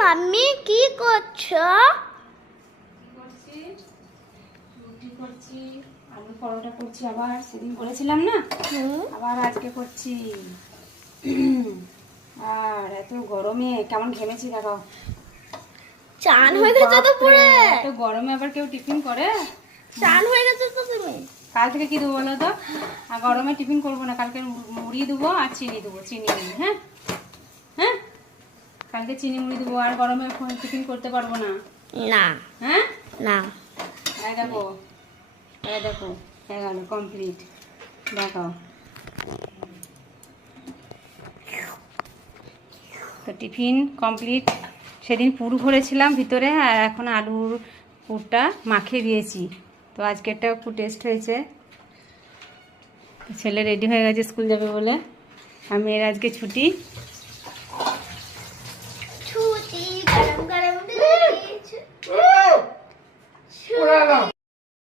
Mummy কি করছো? রুটি করছি, আলু পরোটা করছি, আবার সেদিন করেছিলাম না, আবার আজকে করছি। আর এত গরমে কেমন ঘেমেছি দেখো। চান হয়ে গেছে তো পুরো। এত গরমে আবার কেউ টিফিন করে? চান হয়ে গেছে তো তুমি। কাল থেকে কি দেবো বলো তো? আর গরমে টিফিন করবো না, কালকে মুড়ি দেবো আর চিনি দেবো, চিনি নেই। হ্যাঁ হ্যাঁ, কালকে চিনি মুড়ি দেবো, আর গরমে টিফিন করতে পারবো না। না হ্যাঁ না, এই দেখো, এই দেখো, হয়ে গেল কমপ্লিট। দেখো তো টিফিন কমপ্লিট। সেদিন পুর ভরেছিলাম ভিতরে, আর এখন আলুর পুরটা মাখিয়ে দিয়েছি। তো আজকেরটা একটু টেস্ট হয়েছে। ছেলে রেডি হয়ে গেছে স্কুল যাবে বলে, আর মেয়ের আজকে ছুটি। ছুটি গরম গরম